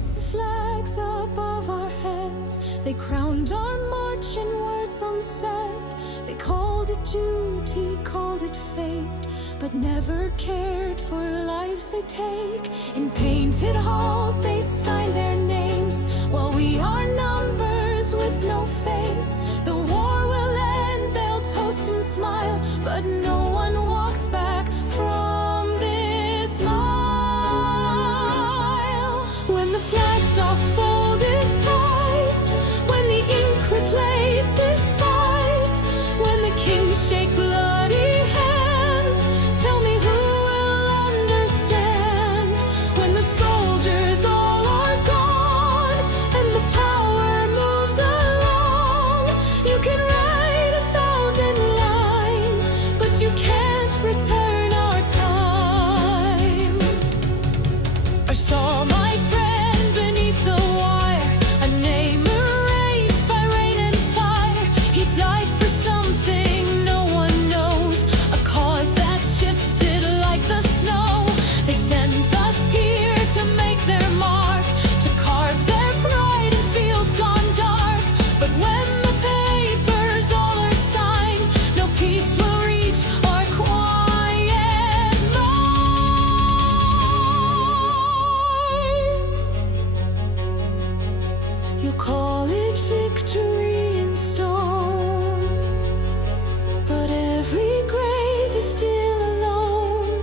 raised the flags above our heads. They crowned our march in words unsaid. They called it duty, called it fate, but never cared for lives they take. In painted halls they sign their names, while we are numbers with no face. The war will end, they'll toast and smile, but no one walks back from this mile. When the flags are folded tight, when the ink replaces fight, when the kings shake bloody hands, tell me who will understand. When the soldiers all are gone and the power moves along, you can write 1,000 lines, but you can't return our time. I saw my friend beneath the wire, a name erased by rain and fire. He died for something no one knows, a cause that shifted like the snow. They sent us here to make their mark, to carve their pride in fields gone dark. But when the papers all are signed, no peace will reach our quiet minds. You call it victory in stone, but every grave is still alone.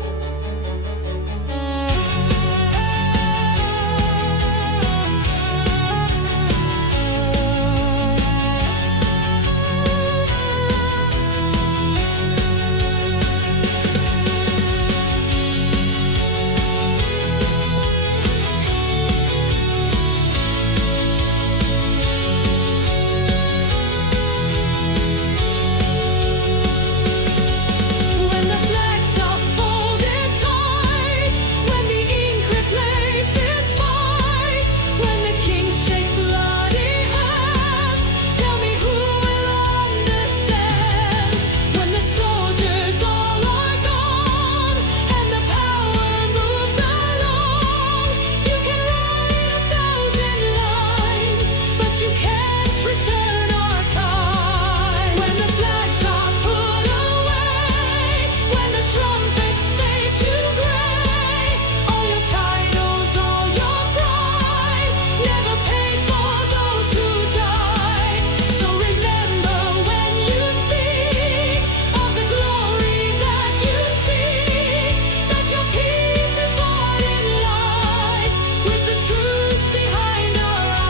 When the flags are folded tight, when the ink replaces fight, when the kings shake bloody hands, tell me who will understand. When the soldiers all are gone and the power moves along, you can write 1,000 lines, but you can't return our time. When the flags are put away, when the trumpets fade to gray, all your titles, all your pride, never paid for those who died. So remember when you speak of the glory that you seek, that your peace is bought in lies, with the truth behind our eyes.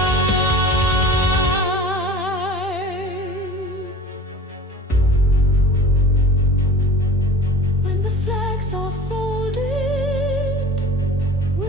When the flags are folded, we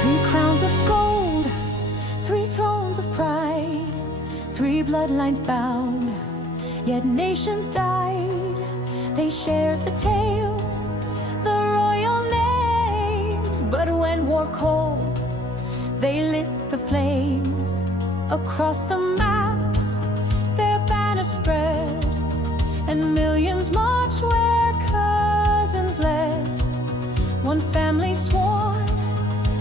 Three crowns of gold, three thrones of pride, three bloodlines bound, yet nations died. They shared the tales, the royal names, but when war cold, they lit the flames. Across the maps, their banners spread, and millions march where cousins led. One family sworn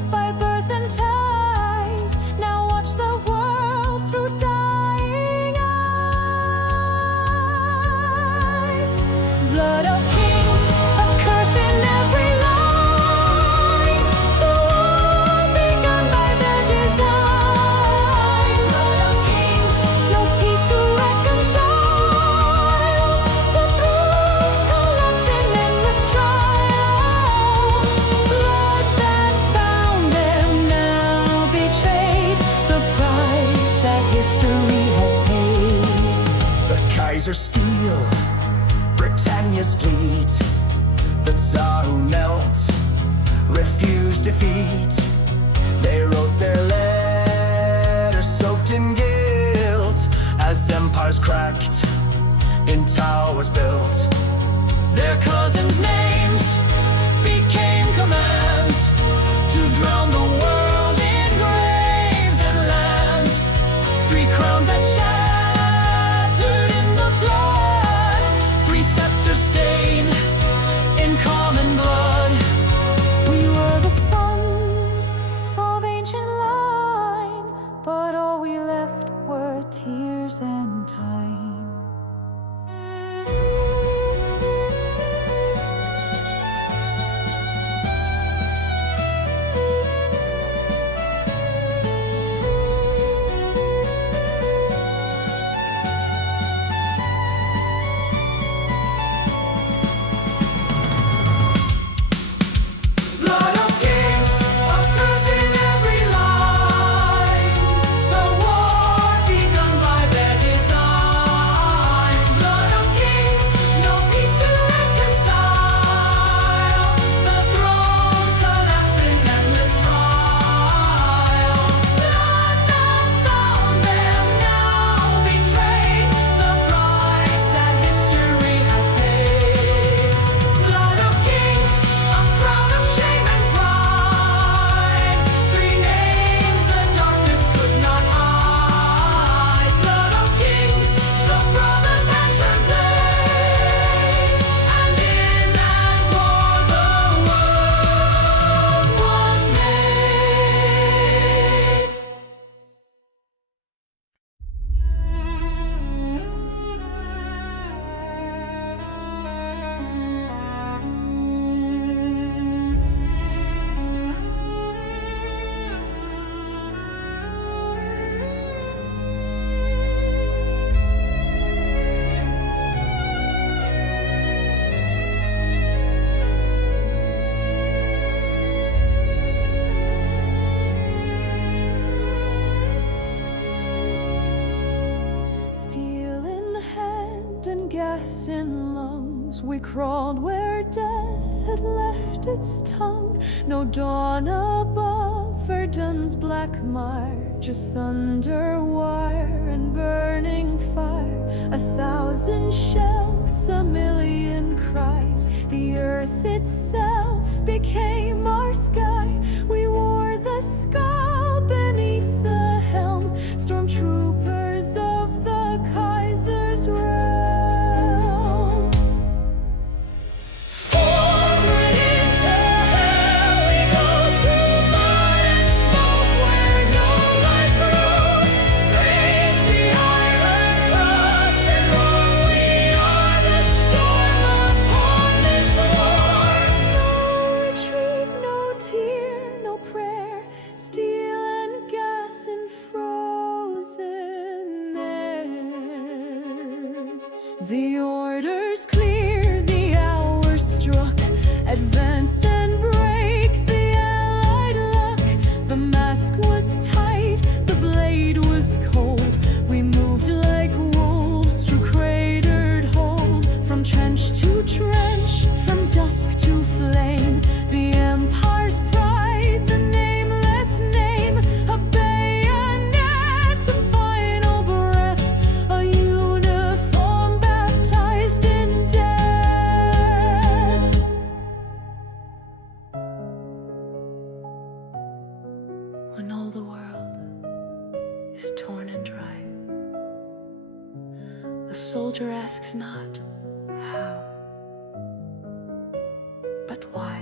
by birth and ties, now watch the world through dying eyes. Blood of kings, a curse in every line, the war begun by their design. Blood of kings, no peace to reconcile, the thrones collapse. or steel, Britannia's fleet. The Tsar who knelt, refused defeat. They wrote their letters soaked in guilt as empires cracked and towers built. Their cousins' names became commands to drown the world in graves and lands. 3 crowns that shattered in the flood, 3 scepters stained in common blood. We were the sons of ancient line, but all we left were tears and time. Blood of kings, a curse in every line. The war begun by their design. Blood of kings, no peace to reconcile. The thrones collapse in endless trial. Blood that bound them now betrayed the price that history has paid. Blood of kings, a crown of shame and pride. 3 names the darkness could not hide. Blood of kings, the brothers had turned blade, and in that war the world was made. Steel in hand and gas in lungs, we crawled where death had left its tongue. No dawn above Verdun's black mire, just thunder wire and burning fire. 1,000 shells, a million cries. The earth itself became our sky. We wore the skull beneath the helm, stormtroopers of the Kaiser's realm. Forward into hell we go, through mud and smoke where no life grows. Raise the iron cross and roar, we are the storm upon this war. No retreat, no tear, no prayer, steel and gas and frozen air. The order's clear, the hour struck. Advance and break the Allied luck. The mask was tight, the blade was cold. We moved like wolves through cratered hold, from trench to trench, from dusk to flame. The Empire's pride, the nameless name, a bayonet, a final breath, a uniform baptized in death. When all the world is torn and dry, a soldier asks not how, but why.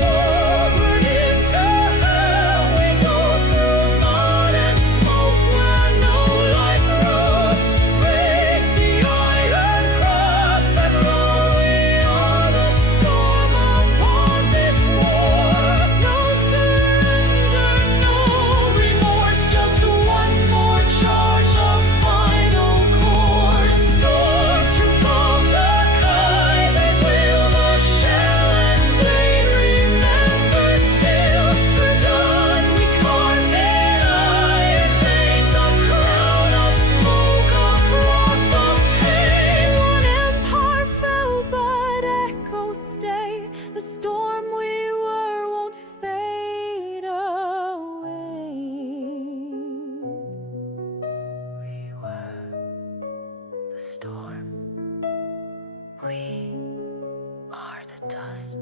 Forward into hell we go, through mud and smoke where no life grows. Raise the iron cross. the storm. We are the dust.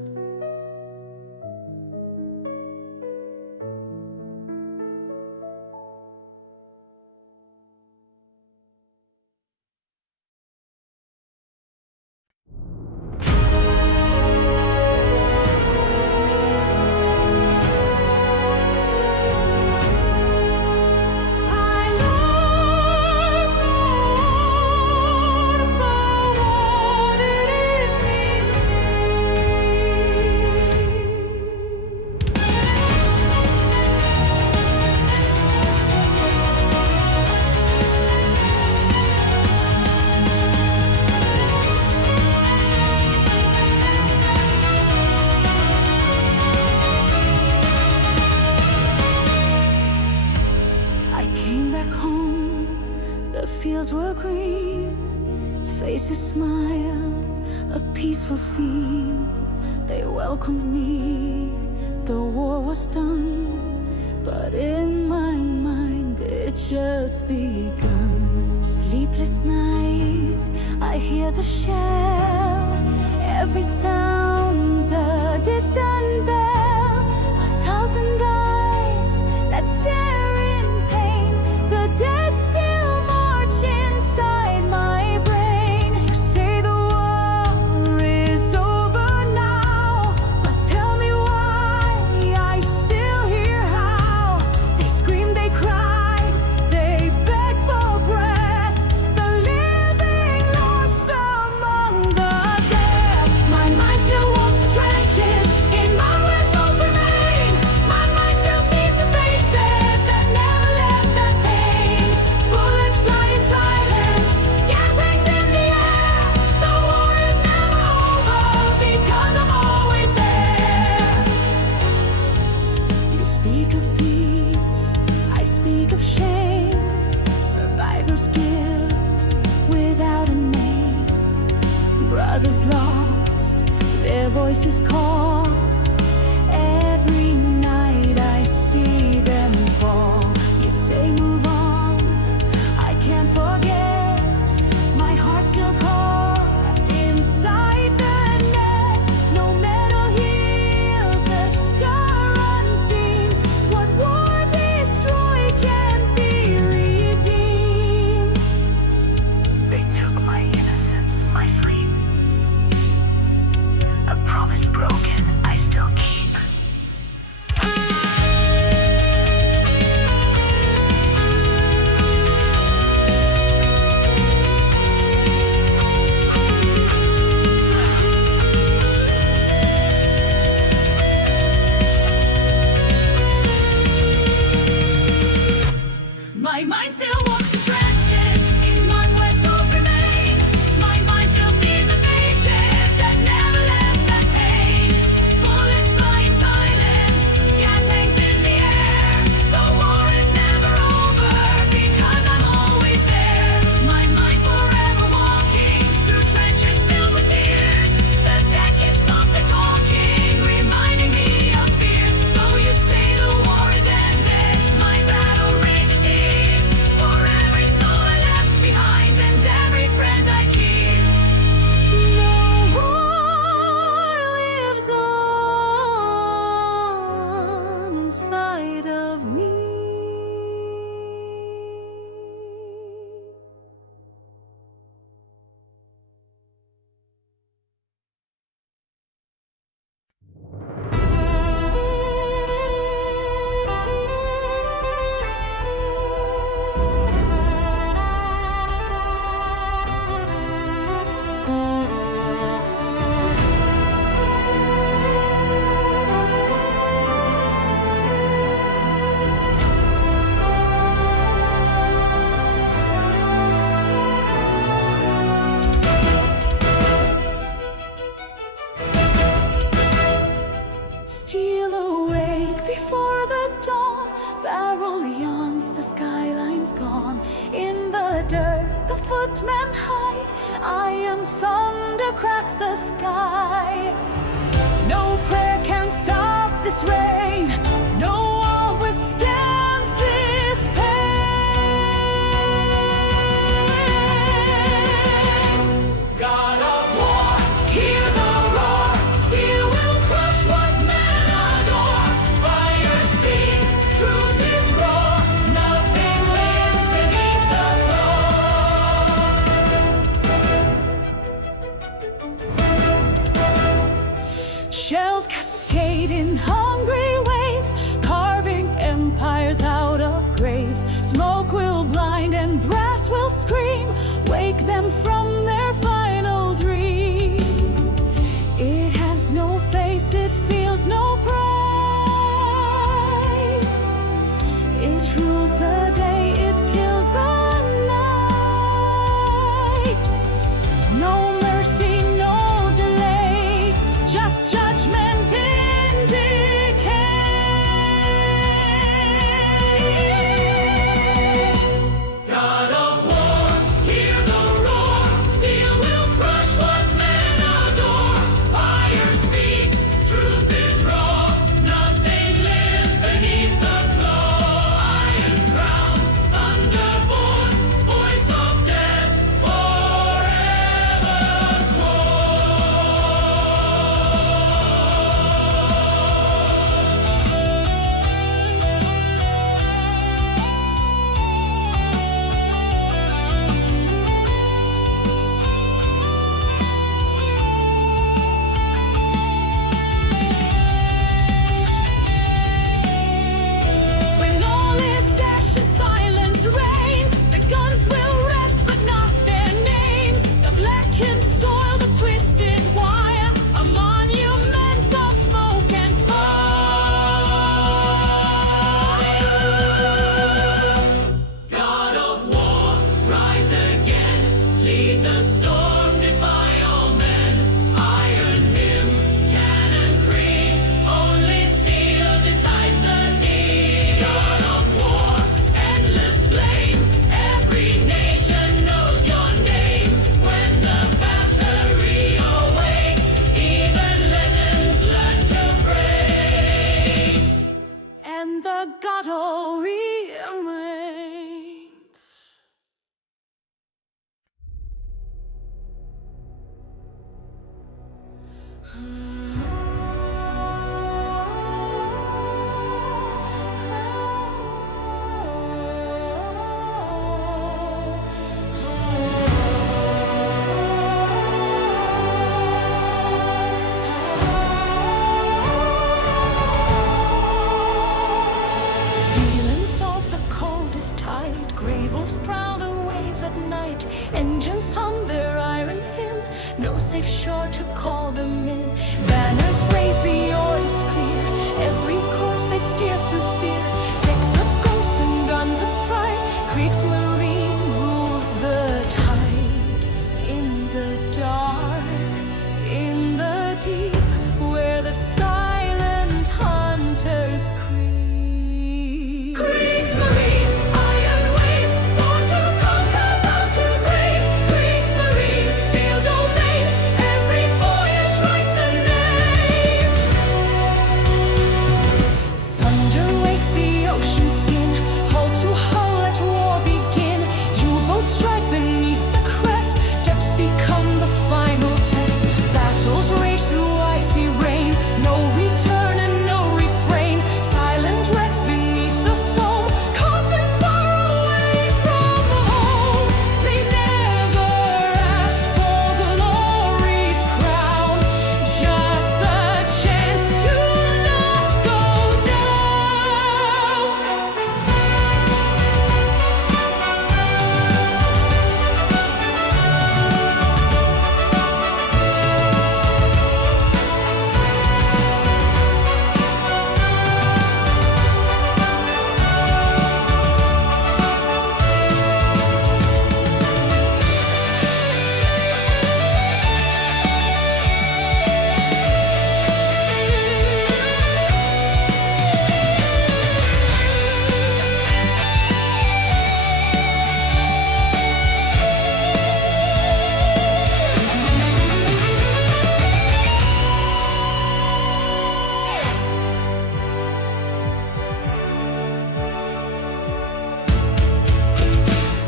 Fields were green, faces smiled, a peaceful scene. They welcomed me, the war was done, but in my mind it just begun. Sleepless nights, I hear the shell, every sound's a distant bell. 1,000 eyes that stare in pain, the dead still inside my brain. You say the war is over now, but tell me why I still hear how they screamed, they cried, they begged for breath. The living lost among the dead. My mind still walks the trenches, in my where souls remain. My mind still sees the faces that never left that pain. Bullets fly inside, gas hangs in the air. The war is never over because I'm always there. You speak of peace, I speak of shame. Survivor's guilt without a name. Brothers lost, their voices call. Every night I see them fall. You say move on, I can't forget. My heart still caught inside the net. No metal heals the scar unseen. What war destroyed can't be redeemed. They took my innocence, my sleep. A promise broken, I still keep. My mind still walks the trenches, in mud where souls remain. My mind still sees the faces that never left that pain. Bullets fly in silence, gas hangs in the air. The war is never over because I'm always there. My mind forever walking through trenches filled with tears. The dead keeps softly talking, reminding me of fears. Though you say the war is ended, my battle rages deep. For every soul I left behind and every friend I keep. The war lives on inside of me. Still awake before the dawn, barrel yawns, the skyline's gone. In the dirt, the footmen hide, iron thunder cracks the sky. No prayer can stop this rain, no wall withstands. 'Cause this pain Speed the storm, defy all men. Iron him, cannon free. Only steel decides the deed. God of war, endless flame. Every nation knows your name. When the battery awakes, even legends learn to break. And the Gothic remains. Steel and salt, the coldest tide. Grave wolves prowl the waves at night. Engines hum their iron hymn. No safe shore to call them in. Banners raise, the orders clear. Every course they steer through fear. Decks of ghosts and guns of pride. Kriegsmarine rules the tide. In the dark, in the deep, where the silent hunters creep. Kriegsmarine, iron wave, born to conquer, bound to grave. Kriegsmarine, steel domain, every voyage writes a name. Thunder wakes the ocean skin, hull to hull, let war begin. U-boats strike beneath the crest, depths become the final test. Battles rage through icy rain, no return and no refrain. Silent wrecks beneath the foam, coffins far away from home. They never asked for glory's crown, just the chance to not go down.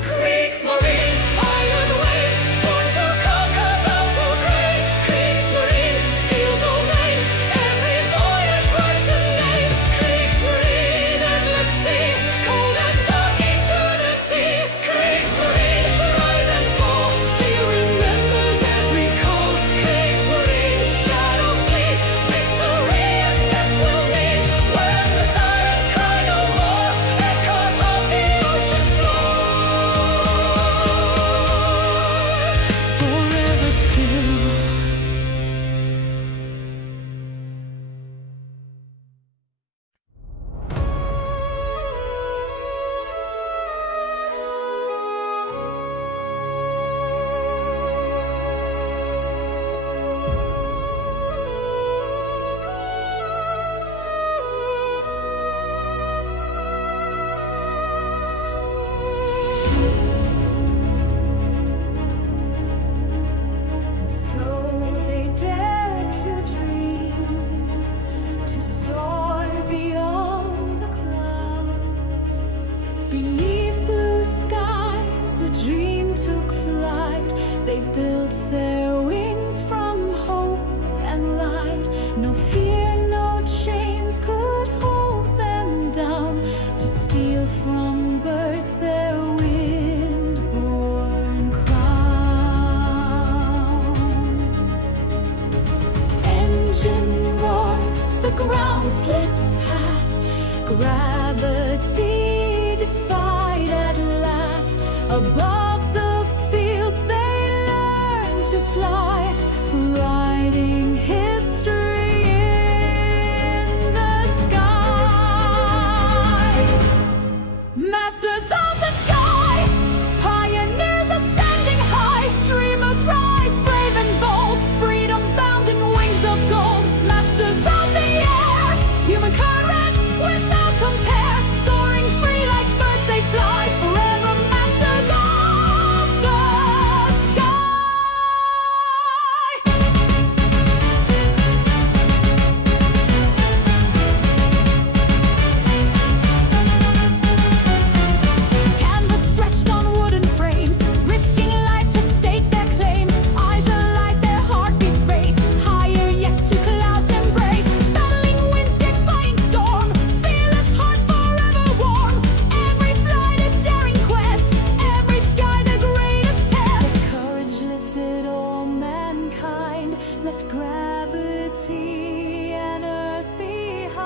Kriegsmarine, iron wave, born to conquer, bound to grave. Kriegsmarine, steel domain, every voyage writes a name. Kriegsmarine, endless sea, cold and dark eternity. Kriegsmarine, rise and fall, steel remembers every call. Kriegsmarine, shadow fleet, victory and death will meet. When the sirens cry no more, echoes of the ocean floor. Forever still. So they dare to dream, to soar beyond the clouds. Beneath blue skies, a dream took flight. They built their wings from hope and light. No fear, no chains could hold them down. To steal from birds their wind-born crown. Engine roars, the ground slips past. Gravity defied at last. Above the fields they learn to fly, writing history in the sky. Masters of the sky, pioneers ascending high. left gravity and earth behind.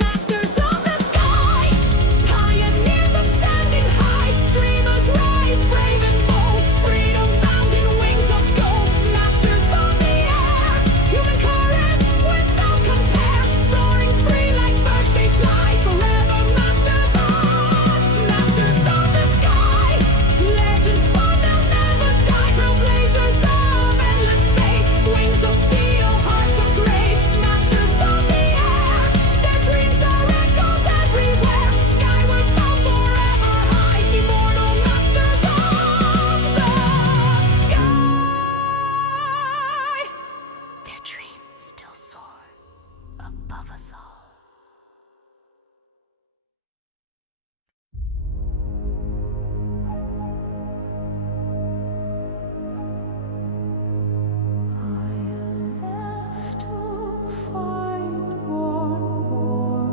Masters of the sky, pioneers ascending high, dreamers rise brave and bold, freedom bound in wings of gold. Masters of the air, human courage without compare, soaring free like birds they fly, forever masters of the sky. Legends born, they'll never die, trailblazers of endless space, wings of steel, hearts of grace. Masters of the air, their dreams are echoes everywhere, skyward bound forever high, immortal masters of the sky. Their dreams still soar above us all. Left to fight one more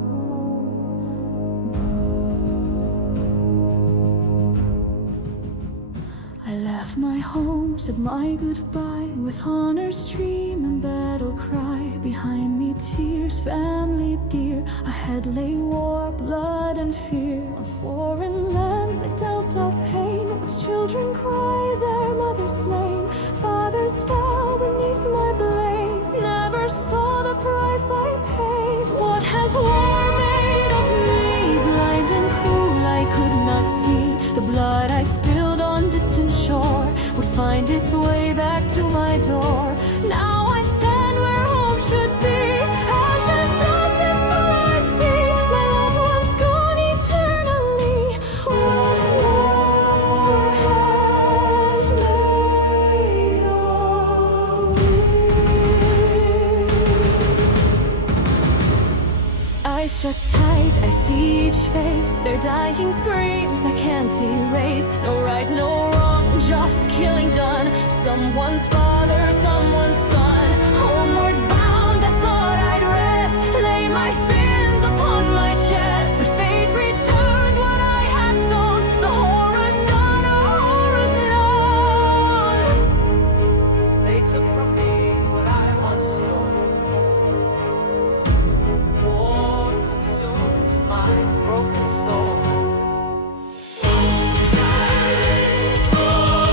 I left my home, said my goodbye, with honor's dream and battle cry. Behind me tears, family dear, ahead lay war, blood and fear. On foreign lands I dealt out pain, watched children cry, their mothers slain. Fathers fell beneath my blade, never saw the price I paid. What has war made of me? Blind and cruel, I could not see. The blood I spilled on distant shore would find its way back to my door. Now I stand where home should be. Ash and dust is all I see. My loved ones gone eternally. What war has made of me? I shut tight, I see each face, their dying screams I can't erase. No right, no wrong, just killing done. Someone's father, someone's son. Homeward bound, I thought I'd rest, lay my sins upon my chest. But fate returned what I had sown. The horror's done, a horror's known. They took from me what I once stole. War consumes my broken soul. War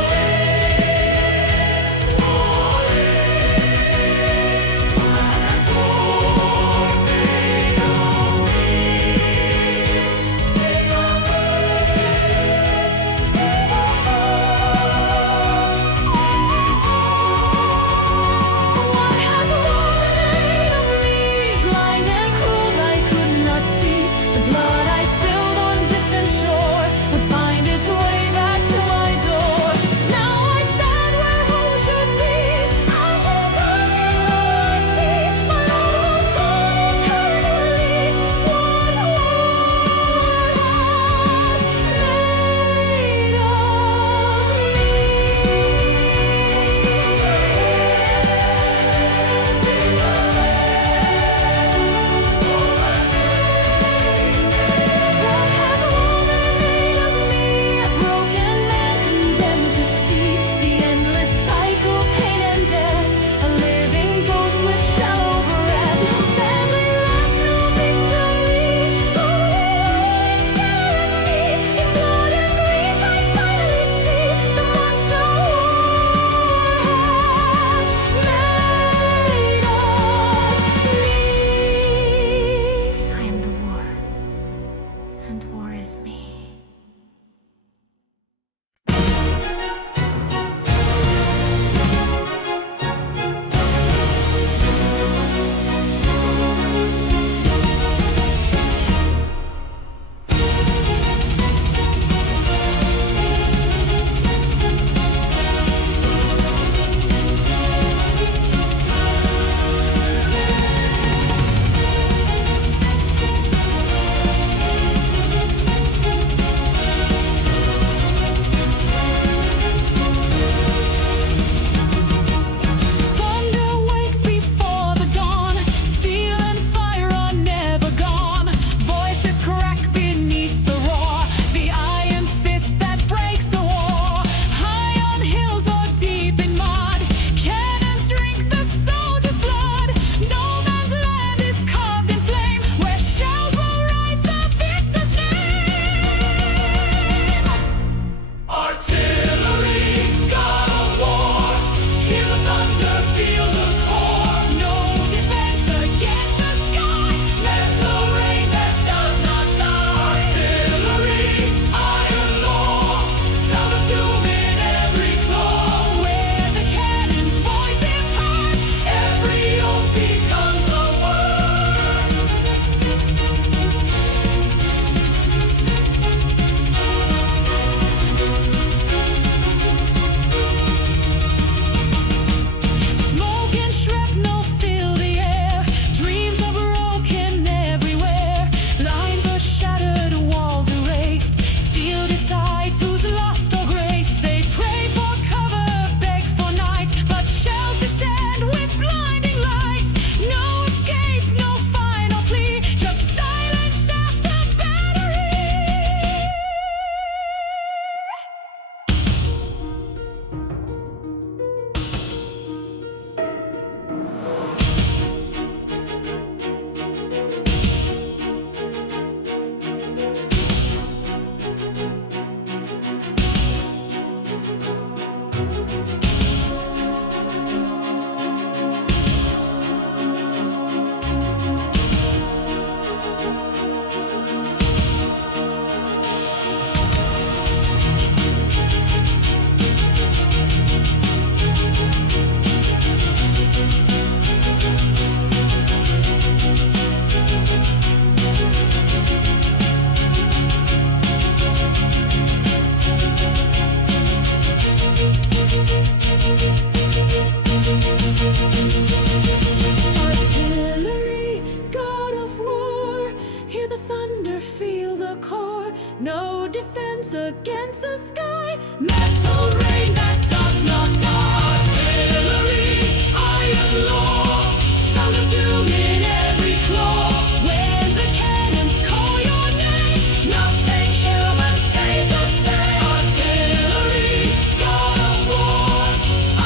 blue sky. Metal rain that does not die. Artillery, iron law, sound of doom in every claw. When the cannons call your name, nothing human stays the same. Artillery, God of war,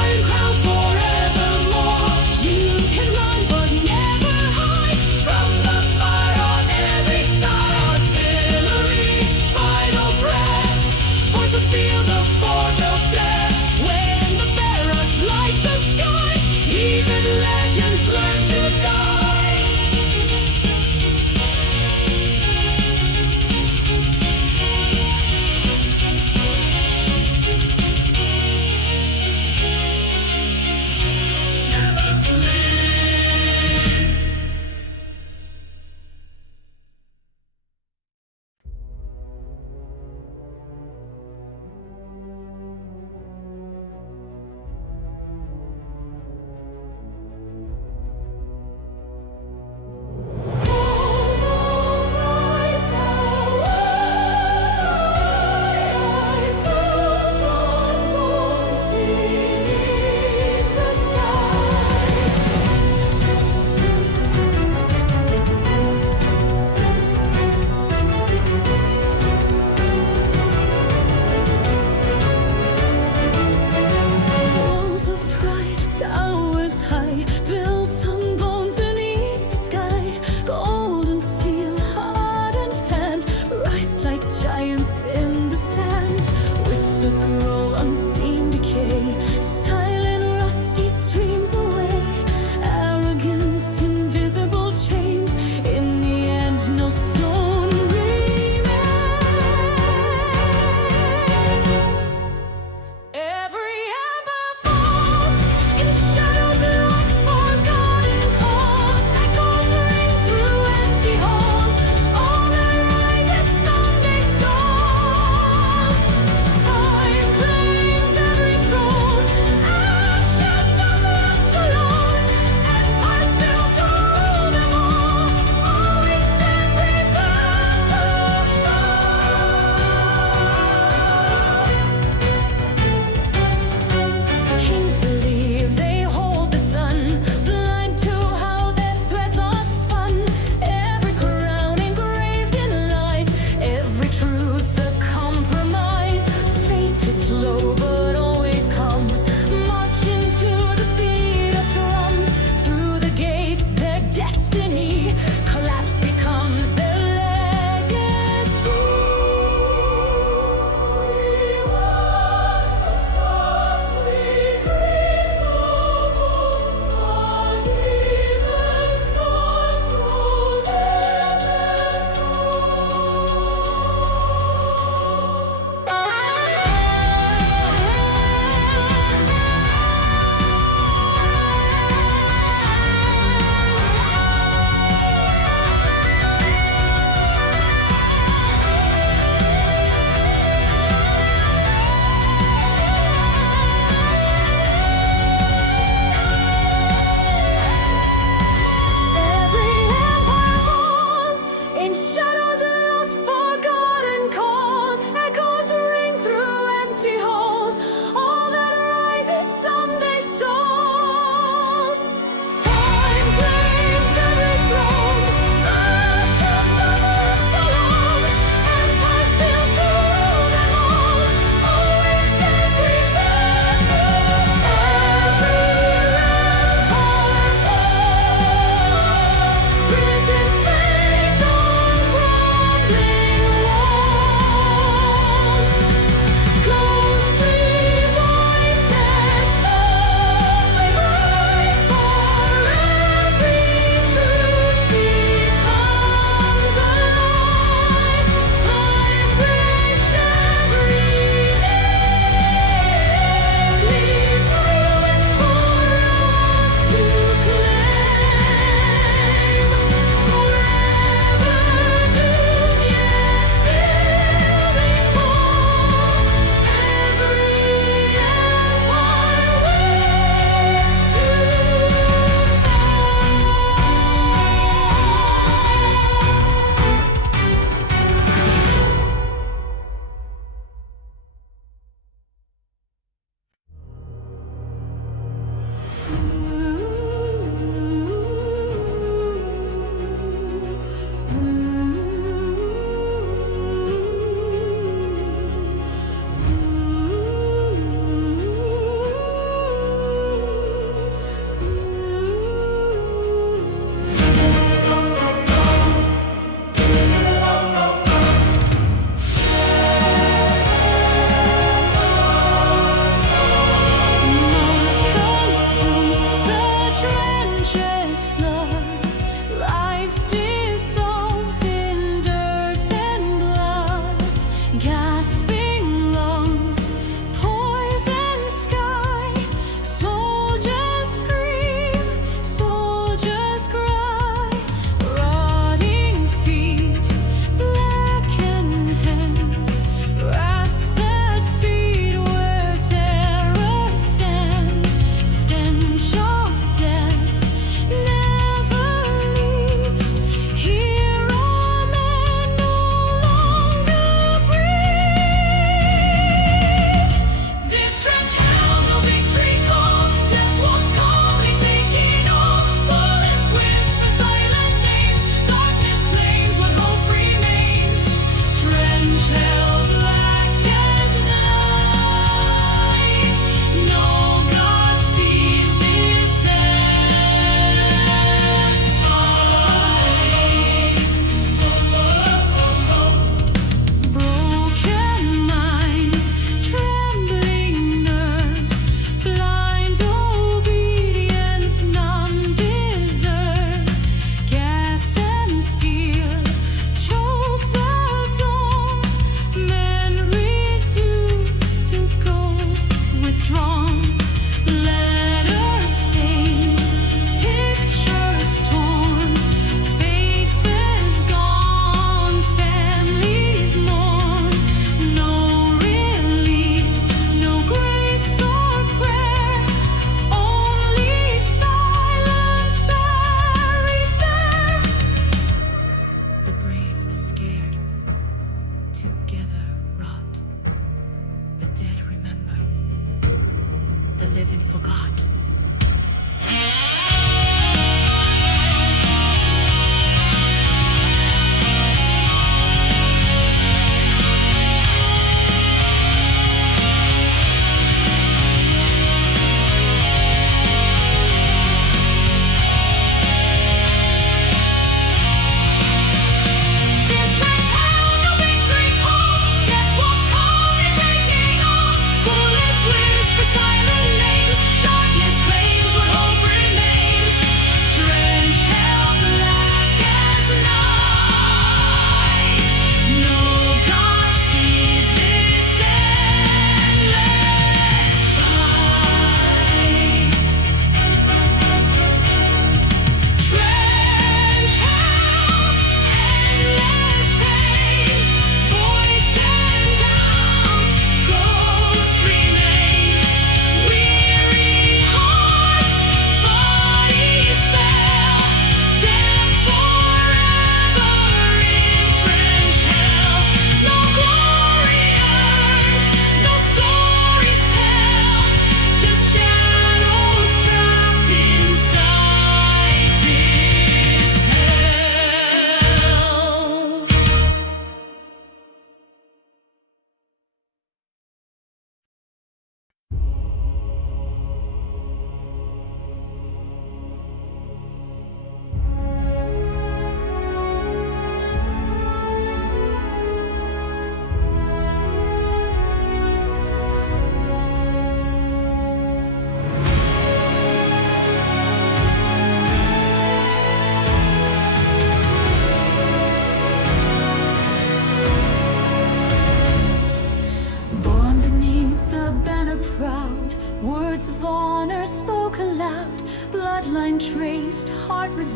iron crown forevermore. You can run but never hide from the fire on every side. Artillery, final breath, force of steel.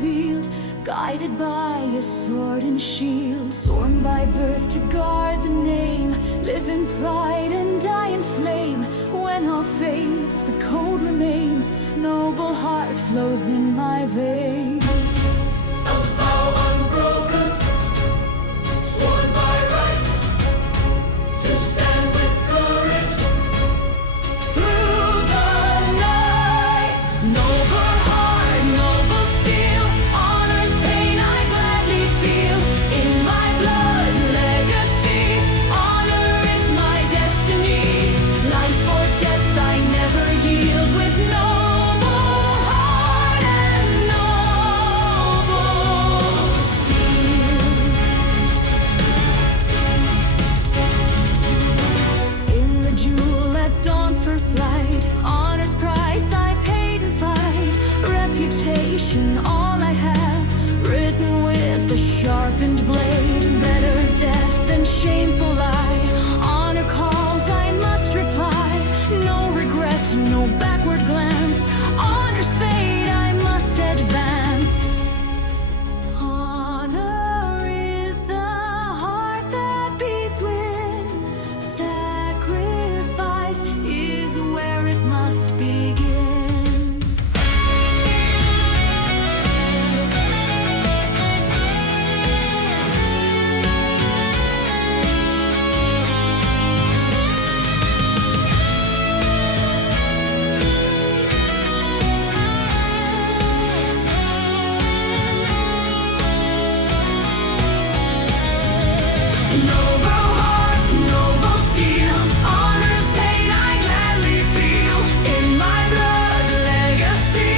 revealed, guided by a sword and shield, sworn by birth to guard the name, live in pride and die in flame. When all fades, the code remains, noble heart flows in my veins. A vow unbroken, sworn by right, to stand with courage Through the night, noble heart, noble steel, honors pain I gladly feel. In my blood, legacy, honor is my destiny. Life or death I never yield, with noble heart and noble steel. In the jewel at dawn's first light, honor's price I paid in fight. Reputation, all I have, written with a sharpened blade. Better death than shameful lie. Honor calls, I must reply. No regret, no backward glance. Honor's fate, I must advance. Honor is the heart that beats with sacrifice, is where it must begin. Noble heart, noble steel, honor's pain I gladly feel. In my blood, legacy,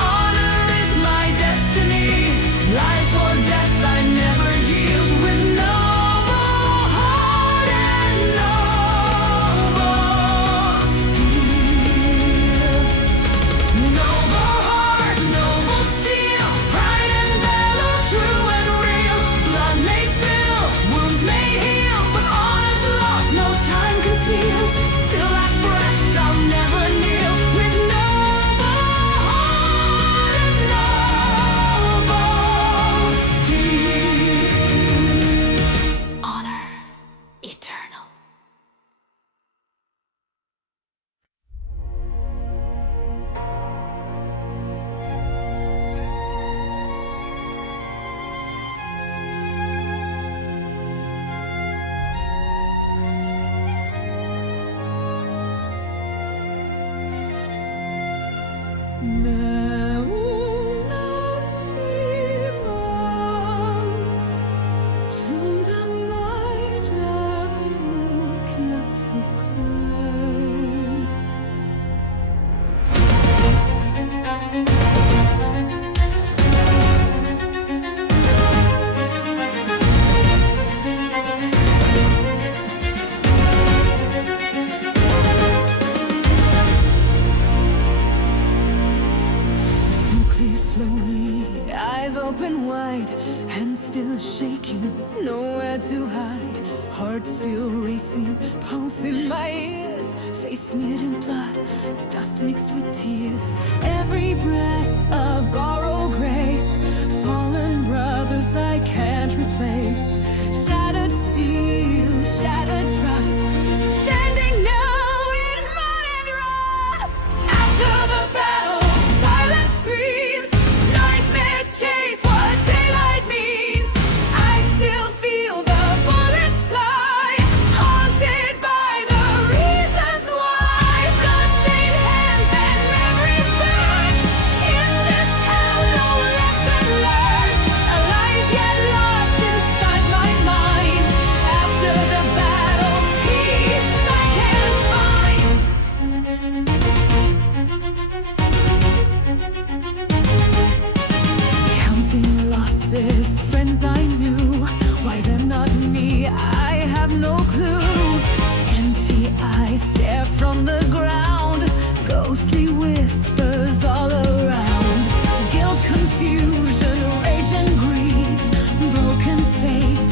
honor is my destiny. Life or death I never yield, with noble heart and noble steel. Noble heart, noble steel, pride and valor, true and real. Blood may spill, wounds may heal, but honor's lost, no time conceals. Till last breath I'll never kneel, with noble heart and noble steel. Honor eternal. To the night of darkness of clouds. The smoke clears slowly, eyes open wide, hands still shaking, nowhere to hide. Heart still racing, pulse in my ears, face smeared in blood, dust mixed with tears. Every breath a borrowed grace, fallen brothers I can't replace. Shattered steel, shattered trust, standing now in mud and rust. After the battle, silence screams, nightmares chase what daylight means. I still feel the bullets fly, haunted by the reasons why. Bloodstained hands and memories burned, in this hell no lesson learned. Alive yet lost inside my mind. After the battle, peace I can't find. Counting losses, friends I knew, why they're not me, I have no clue. Empty eyes stare from the ground, ghostly whispers all around. Guilt, confusion, rage and grief, broken faith,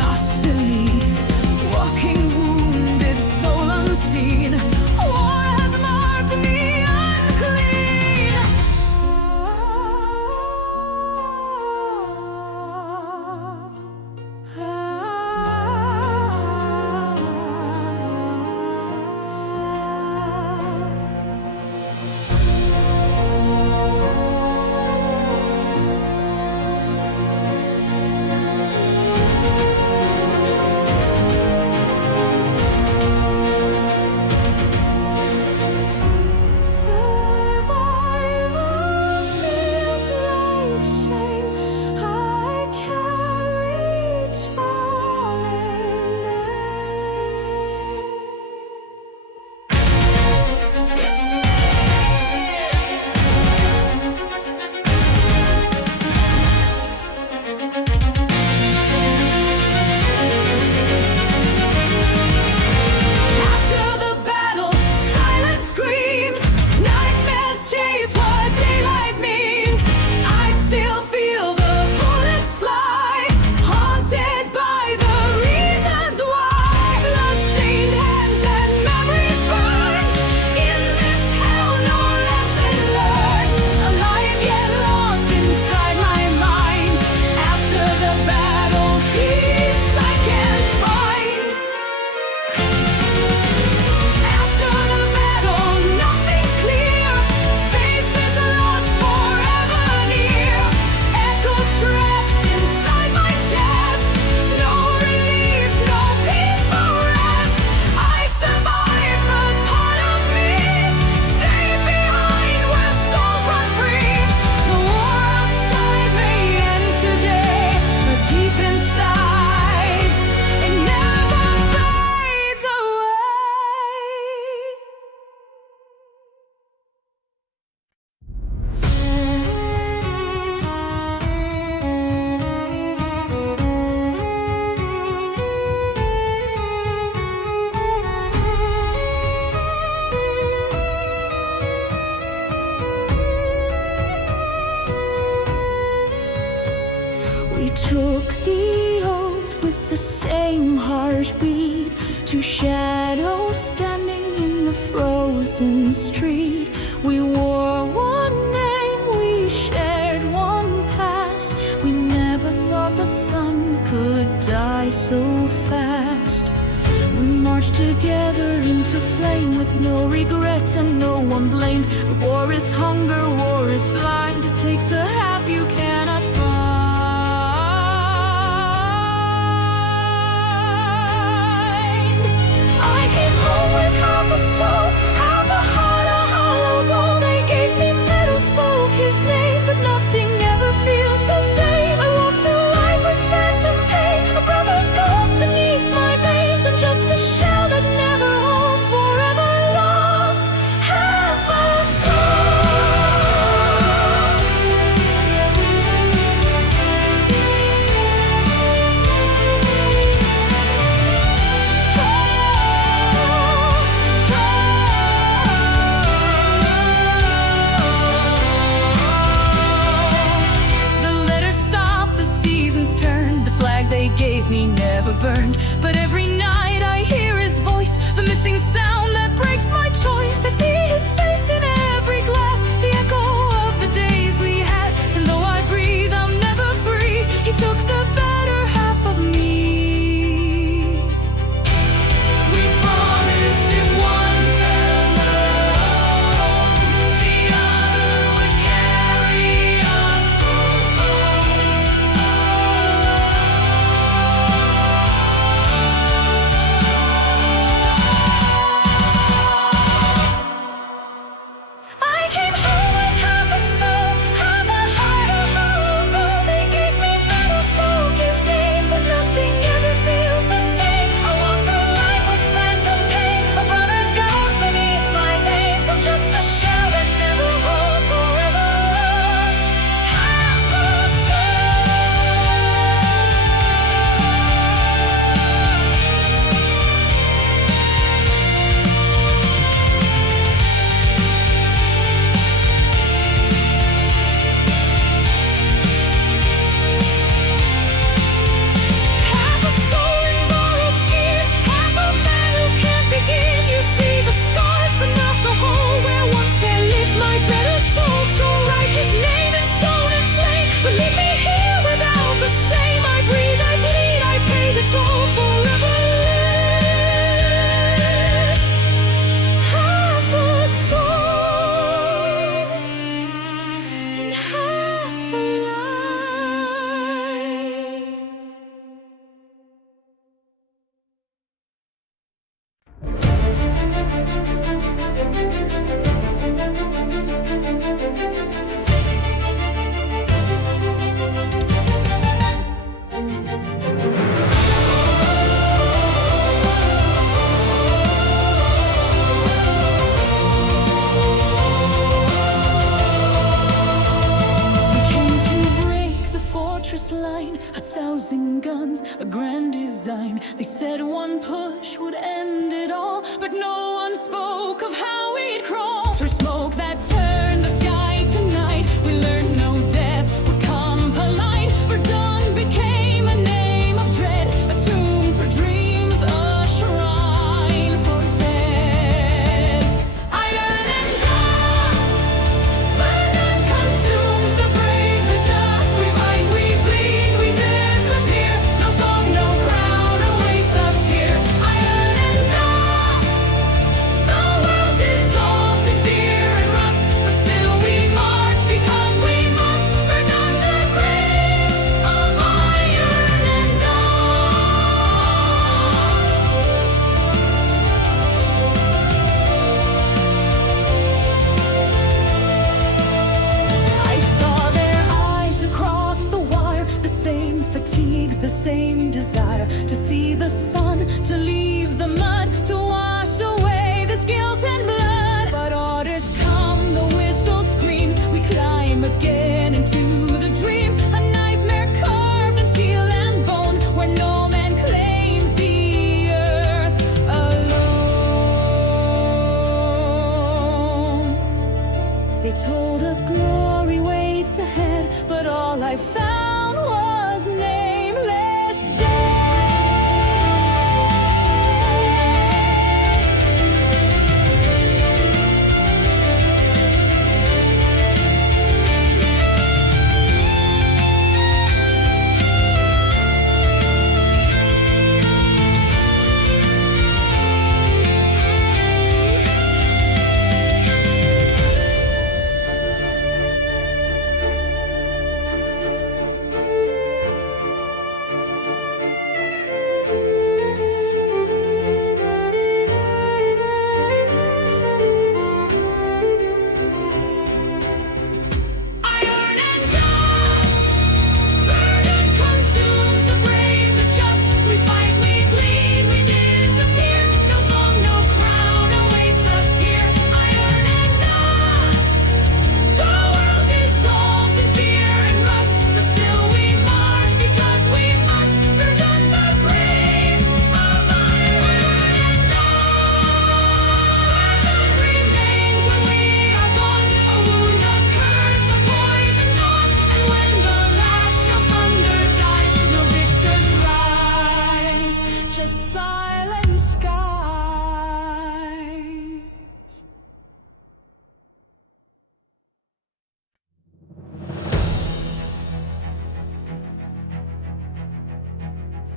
lost belief. Walking wounded, soul unseen, war has marked me unclean. We took the oath with the same heartbeat, two shadows standing in the frozen street. We wore one name, we shared one past. We never thought the sun could die so fast. We marched together into flame with no regret and no one blamed. But war is hunger, war is blind. It takes the half you cannot find. I came home with half a soul, half a heart, a hollow goal. They gave me metal, spoke his name, but nothing ever feels the same. I walk through life with phantom pain, a brother's ghost beneath my veins. I'm just a shell that never holds, forever lost, half a they gave me never burned, but every night I hear his voice, the missing sound that breaks my choice. I see his face in every glass, the echo of the days we had, and though I breathe, I'm never free. He took the better half of me. We promised if one fell alone, the other would carry us both home. I came home with half a soul, half a heart, a hollow goal. They gave me metal, spoke his name, but nothing ever feels the same. I walk through life with phantom pain, a brother's ghost beneath my veins. I'm just a shell that never holds, forever lost, half a half a soul in borrowed skin, half a man who can't begin. You see the scars, but not the hole where once there lived my better soul. So write his name in stone and flame, but leave me here without the same. I breathe, I bleed, I pay the toll, forever less, half a soul and half a life. We came to break the fortress line, 1,000 guns, a grand design. They said one push would end it all, but no one spoke of how we'd crawl through smoke that turned the sky to night. We learned no death would come polite, for dawn became a name of dread, a tomb for dreams, a shrine for dead. Iron and dust, burden consumes the brave, the just. We fight, we bleed, we disappear. No song, no crown awaits us here. Iron and dust, the world dissolves in fear.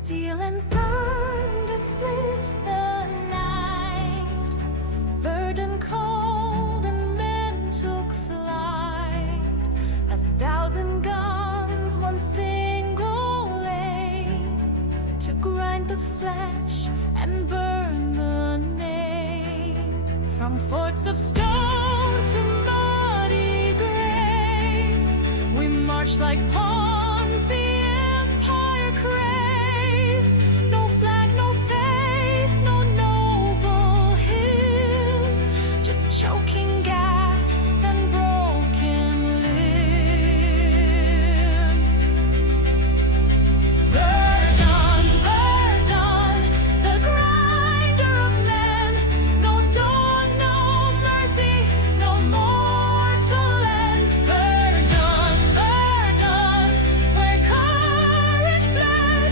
Steel and thunder split the night. Verdant cold and men took flight. 1,000 guns, one single aim, to grind the flesh and burn the name. From forts of stone to muddy graves, we march like pawns the empire craves. No flag, no faith, no noble hymn, just choking gas and broken limbs. Verdun, Verdun, the grinder of men. No dawn, no mercy, no mortal end. Verdun, Verdun, where courage bled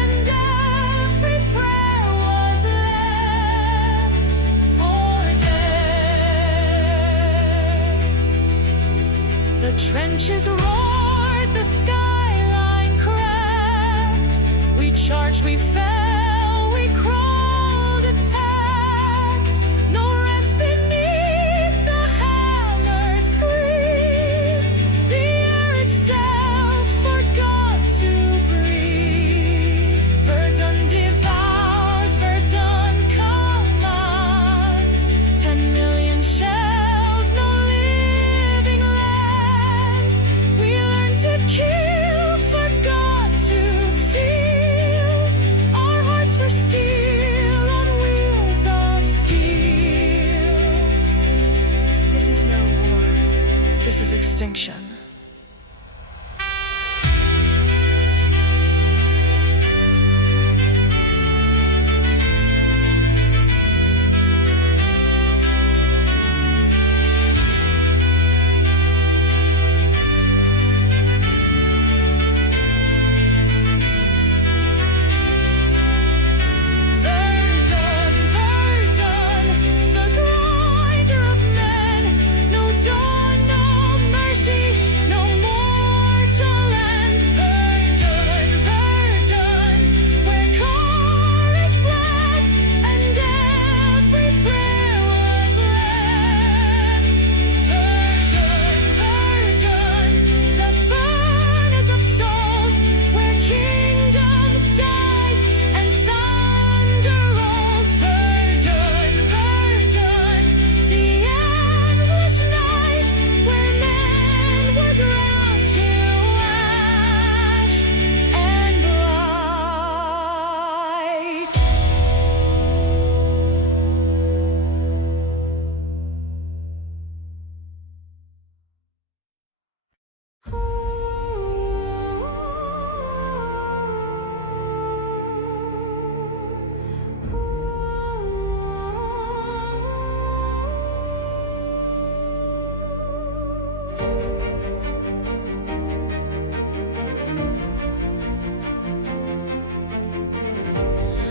and every prayer was left for dead. The trenches roared, the skyline cracked. We charged, we fell, we crawled, attacked. No rest beneath the hammer scream. The air itself forgot to breathe. Verdun devours, Verdun commands. 10 million shells, no living lands. We learned to kill, forgot to feel. Our hearts were steel on wheels of steel. This is no war. This is extinction. Verdun, Verdun, the grinder of men. No dawn, no mercy, no mortal end. Verdun, Verdun, where courage bled and every prayer was left. Verdun, Verdun, the furnace of souls, where kingdoms die and thunder rolls. Verdun, Verdun, the endless night, where men were ground to ash and blight.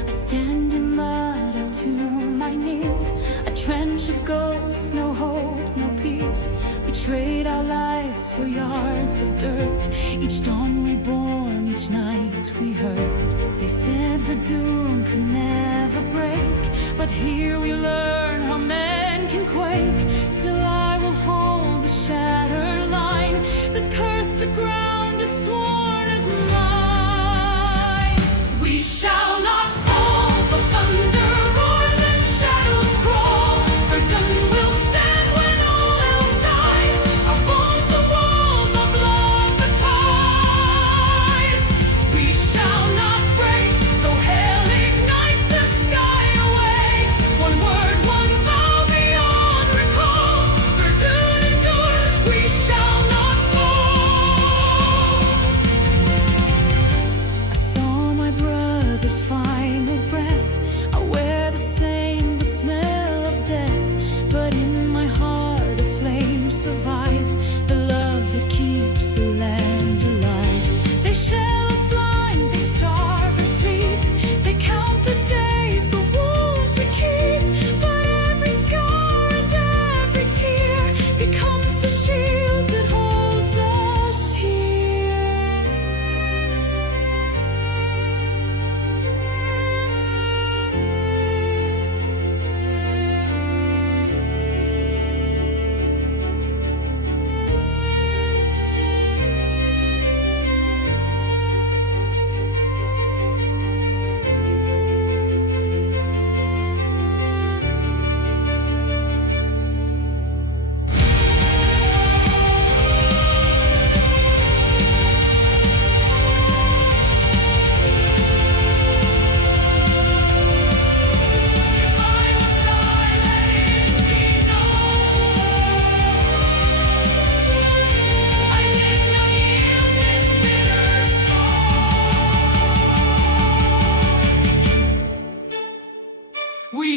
I stand in mud up to my knees, a trench of ghosts, no hope, no peace. We trade our lives for yards of dirt. Each dawn reborn, each night we hurt. They said Verdun could never break, but here we learn how men can quake. Still I will hold the shattered line. This cursed ground is sworn as mine. We shall not fall, the thunder roars and shadows crawl. Verdun will stand when all else dies. Our bones, the walls, our blood, the ties. We shall not break, though hell ignites the sky awake. One word, one vow beyond recall. Verdun endures, we shall not fall.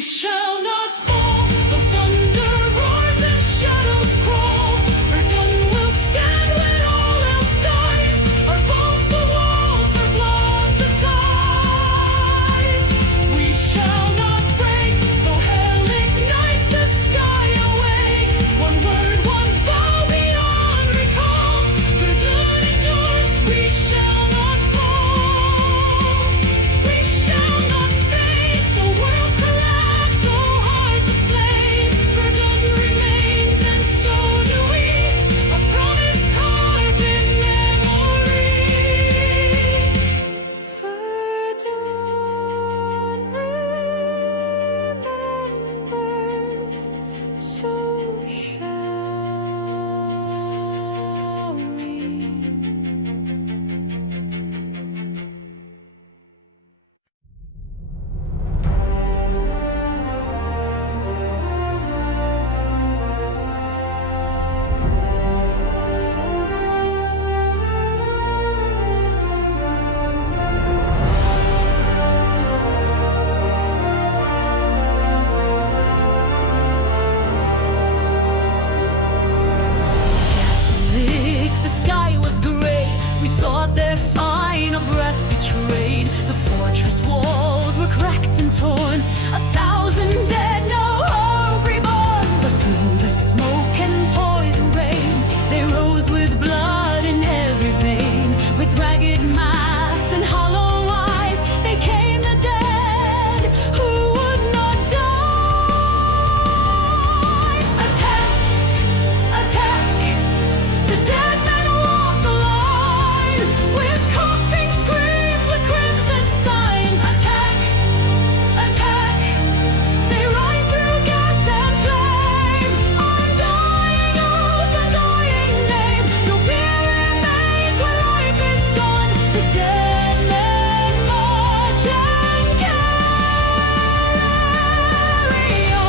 shall not fall. The thunder roars and shadows crawl. Verdun will stand when all else dies. Our bones the walls, our blood the ties. We shall not break, though hell ignites the sky awake. One word, one vow beyond recall. Verdun endures, we shall not fall. We shall not fade, the world's collapse, though hearts aflame. Verdun remains, and so do we. A promise carved in memory. Verdun remembers, so shall we. Gas was thick, the sky was gray. We thought their final breath betrayed. The fortress walls were cracked and torn. 1,000 dead, no hope reborn. But through the smoke and poison rain, they rose with blood in every vein. With ragged masks and hollow eyes, they came the dead who would not die. Attack! Attack! The dead men walk the line with coughing screams, with crimson signs. Attack! Attack! They rise through gas and flame. Undying oath, undying name. No fear remains when life is gone. The dead men march and carry on.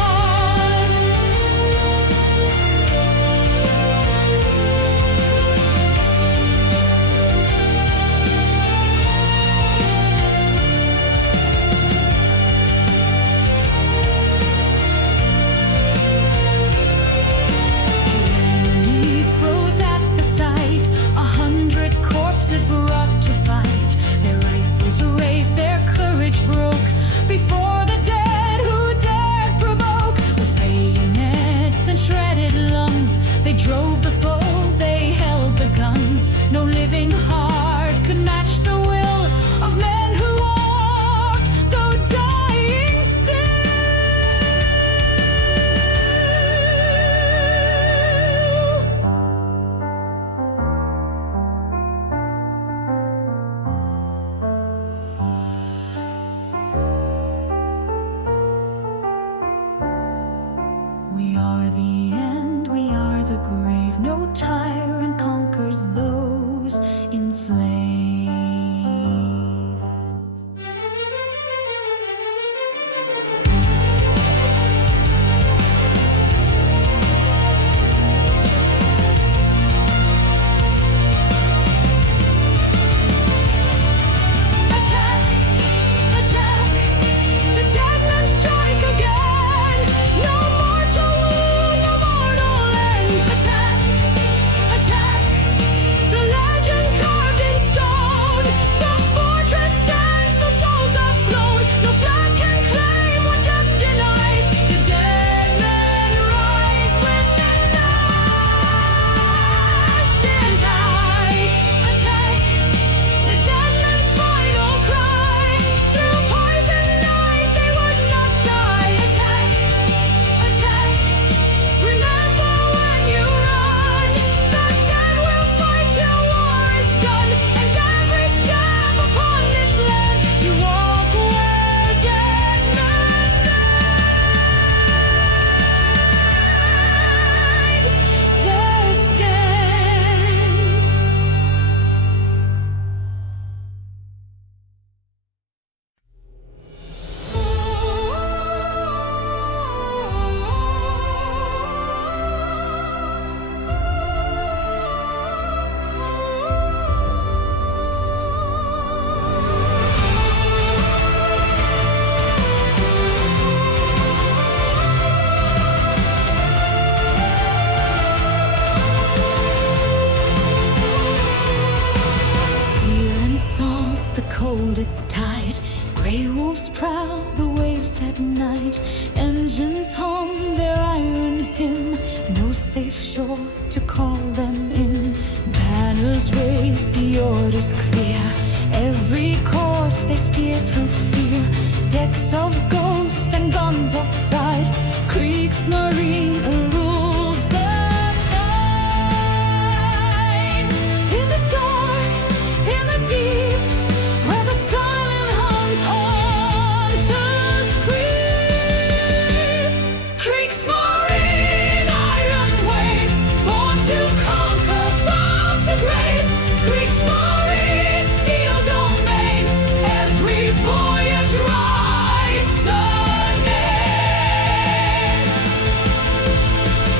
The enemy froze at the sight. 100 corpses brought to fight. oldest tide. Grey wolves prowl the waves at night. Engines hum their iron hymn. No safe shore to call them in. Banners raise, the orders clear. Every course they steer through fear. Decks of ghosts and guns of pride. Kriegsmarine rules the tide. In the dark, in the deep, where the silent hunters creep. Kriegsmarine, iron wave, born to conquer, bound to grave. Kriegsmarine, steel domain, every voyage writes a name.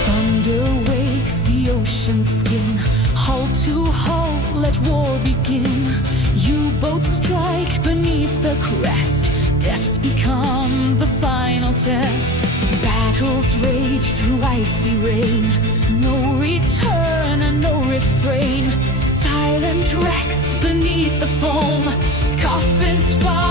Thunder wakes the ocean skin, hull to hull, let war begin. U-boats strike beneath the crest, depths become the final test. Battles rage through icy rain, no return and no refrain. Silent wrecks beneath the foam, coffins fire.